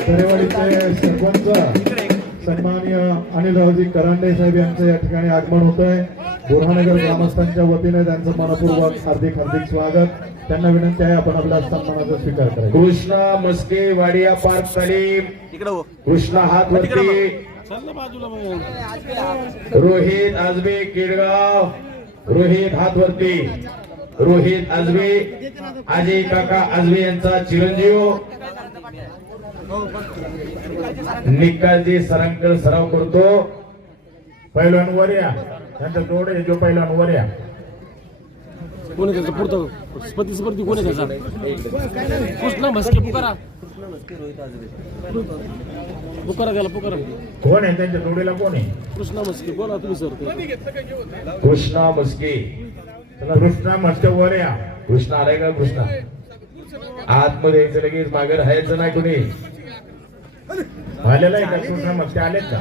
दरेवाडीचे सरपंच सन्माननीय अनिलरावजी करांडे साहेब यांचं या ठिकाणी आगमन होत आहे बोरहानगर ग्रामस्थांच्या वतीने त्यांचं मनपूर्वक हार्दिक हार्दिक स्वागत. त्यांना विनंती आहे आपण आपल्या सन्मानाचा स्वीकार करायचा. कृष्णा मस्के वाडिया पार्क तालीम हो. कृष्णा हात वरती. रोहित आजबे केडगाव. रोहित हात वरती. रोहित आजबे. अजय काका आजबे यांचा चिरंजीव. निकालजी सरांकर सराव करतो. पैलवान वर या त्यांचा जोड जो पैलवान वर या कोण त्याचा पुढचं? स्पर्धी स्पर्धी कोण आहे त्याचा? कृष्णा म्हस्के पुकारा. पुकारा त्याला पुकारा. कोण आहे? त्यांच्या जोडीला कोण आहे? कृष्णा म्हस्के बोला तुम्ही सर. कृष्णा मस्के कृष्णा वर या. कृष्णा आलाय का? कृष्णा. आतमध्ये यायचं लगेच मागे राहायचं नाही कुणी. आलेला आहे का? कृष्णा मस्त आलेत का?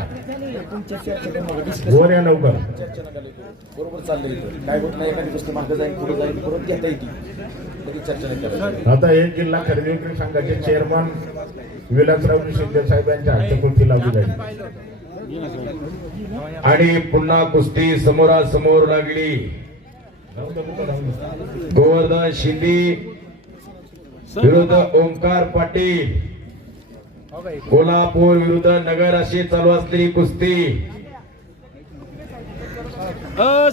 वर या लवकर. बरोबर चाललंय इथं. काय होत नाही एखादी गोष्ट मागे जाईल पुढे जाईल परत घेता येते. लगेच चर्चा नाही करायची. आता हे जिल्हा खरेदी विक्री संघाचे चेअरमन विलासराव शिंदे साहेब यांच्या हस्तकृती लागू जाईल. आणि पुन्हा कुस्ती समोरासमोर लागली. गोवर्धन शिंदे विरुद्ध ओंकार पाटील. कोल्हापूर विरुद्ध नगर अशी चालू असलेली कुस्ती.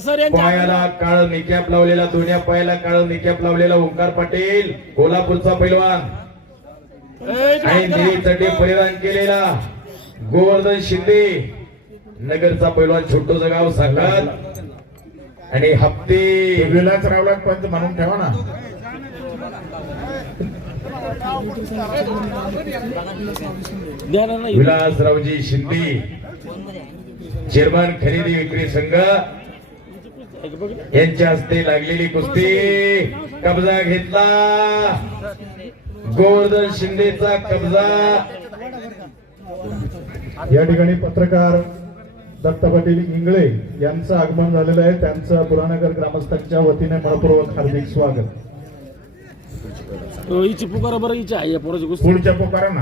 सर यांच्या पायाला काळ निकॅप लावलेला दोन्ही पायाला काळ निकॅप लावलेला ओंकार पाटील कोल्हापूरचा पैलवान. आणि. निळी चड्डी परिधान केलेला गोवर्धन शिंदे. नगरचा पैलवान छोटो गाव साकार आणि हप्ते. विलासरावला पंच म्हणून ठेवा ना. विलासरावजी शिंदे चेअरमन खरेदी विक्री संघ यांच्या हस्ते लागलेली कुस्ती कब्जा घेतला. गोवर्धन शिंदेचा कब्जा. या ठिकाणी पत्रकार दत्त पाटील इंगळे यांचं आगमन झालेलं आहे. त्यांचं पुराणगर ग्रामस्थांच्या वतीने मनपूर्वक हार्दिक स्वागत. तो हिची पुकारा बरं हिची आहे या पोराची गोष्ट होळीच्या पुकारा ना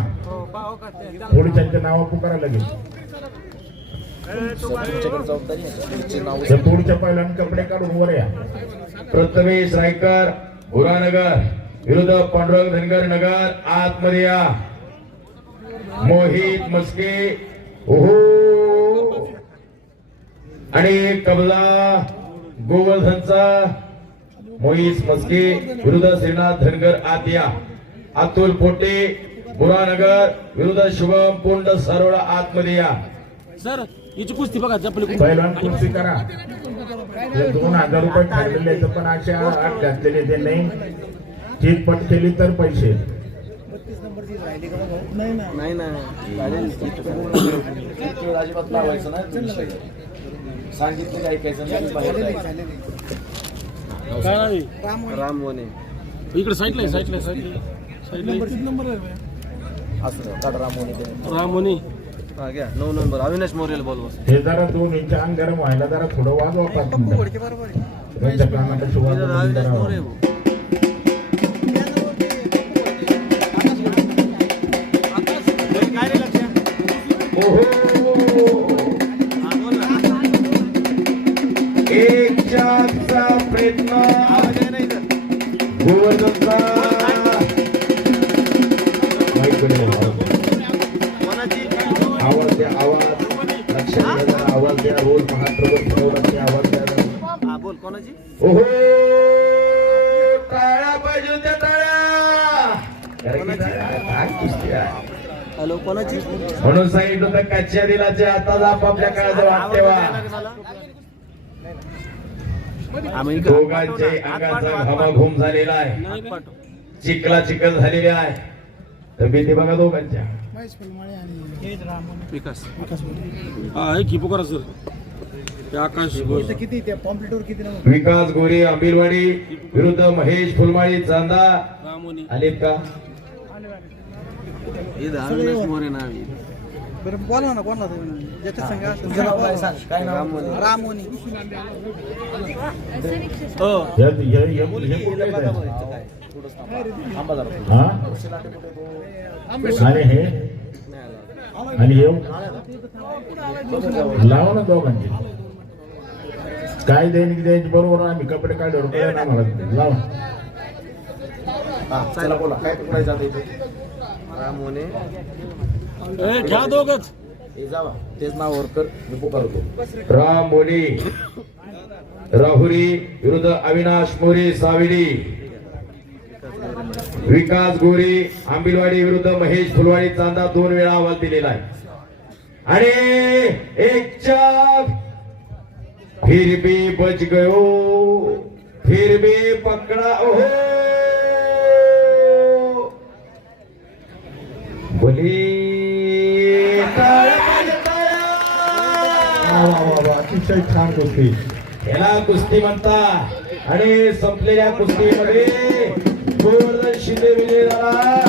होळीच्या नाव पुकारा लगेच? तुमच्याकडे पहिल्यानं कपडे काढून वर या प्रथमेश रायकर भुरानगर विरुद्ध पांडुरंग धनगर नगर आतमध्ये या. मोहित मस्के ओहो आणि कबला गोवर्धनचा मोहित मस्के विरुद्ध श्रीनाथ धनगर आत या अतुल पोटे बुरानगर विरुद्ध शुभम पोंड सरोडा आतमध्ये या. सर हिची कुस्ती बघा चपली पहिलवान कुस्ती करा. हे दोन हजार रुपये ठरलेले आहेत, पण अशा आठ घातलेले ते नाही चितपट केली तर पैसे. नाही ना चालेल. इतके वेळ अजिबात लावायचं ना. सांगितलं काय ऐकायचं काय नाही राम वने इकडे साईडला आहे साईडला आहे, साईडला साईडला असं काढ राम वने ते. रामोनी. हा घ्या. नऊ नंबर. अविनाश मोरेला बोलवा हे जरा दोन इंच अंग गरम व्हायला जरा थोडं वाजवा पाच मिनिटं. त्यांच्या कानापाशी वाजवा अविनाश जरा मोरे. भाऊ. एक आवाज द्या आवाज लक्षात घ्या जरा, आवाज द्या रोल आवाज द्या बोल कोणाची ओहो टाळ्या पाहिजे होत्या टाळ्या. हॅलो कोणाची म्हणून सांगितलं होतं कच्च्या दिलाचे आता आपापल्या काळाचा वाट ठेवा दोघांचे अंगाचा घामाघूम झालेला आहे. चिखला चिखल झालेले आहे. तब्येती बघा दोघांच्या. विकास. आहे की पुकारा सर. ते आकाश घोष. विकास गोरे आंबिलवाडी विरुद्ध महेश फुलमाळी चांदा. आलेत का? हे मोरे नाव. बरं बोला ना कोणाला रामोनी. हो. हे- हे- हे- हे कुठले आहेत? हा? आणि हे? आणि लावा ना दोघांचे. काय देणगी द्यायची बरोबर आम्ही कपडे काढले रुपये ना मला लावा. हा चला बोला. काय इथे? ए, घ्या दोघच. तेच नावावर कर मी पुकारतो राम मोली राहुरी विरुद्ध अविनाश मोरी साविडी विकास गोरी आंबिलवाडी विरुद्ध महेश फुलवाडी चांदा दोन वेळा आवाज दिलेला आहे. आणि एक चाप. फिर भी बच गयो फिर भी पकड़ा ओहो! बोली वा वा वा अतिशय छान गोष्टी याला कुस्ती म्हणतात. आणि संपलेल्या कुस्तीमध्ये गोवर्धन शिंदे विजय झाला.